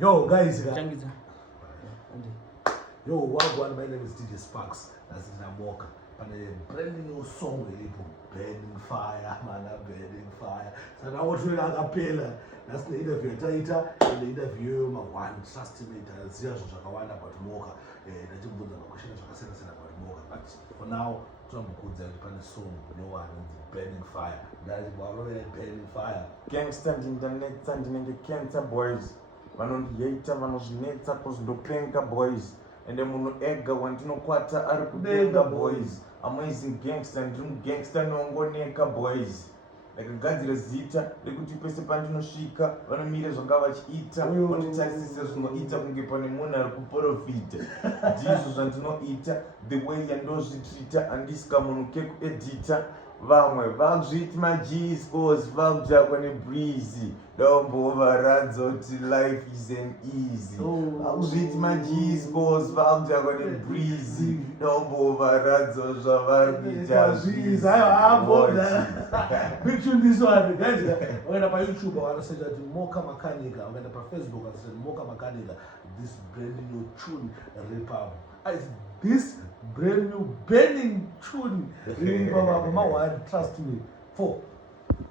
Yo, guys. Changitsa. Yo, one, my name is DJ Sparks. That's in Amoka. And a brand new song, Burning Fire, man, Burning Fire. So now what we're a cappella. That's the interview title, and the interview, my one, trust me, it's just a one about Moka. The Jimbo, the question is about Moka. But for now, Trump could say the song, no one, Burning Fire. That is what we're Burning Fire. Gangster internet, and the cancer boys. Vanondiyeta vanozvinetsa kuzondopenga boys ende munhu ega wandinokwata ari kudenga boys. Amazing gangster, ndiri mugangster nongoneka boys. Ndakagadzira zita rekuti pese pandinosvika vanomira zvanga vachiita vonditarisisa zvinoita kunge pane munhu ari kuprofita. Ndizvo zvandinoita, the way yandozvitrita handisi kamunhu kekuedita. Vamwe vakuzviti majis cause vakujakwa nebreezy ndombovaradza kuti life isn't easy. Vakuzviti majis cause vakujakwa nebreezy ndombovaradza zvavari kuita zvizi. Big tune this one, guys. Ukaenda pa YouTube wanasearch ati Moka Makanika, ukaenda pa Facebook wanasearch Moka Makanika. This brand new tune repub. This brand new burning tune repub. Trust me. 4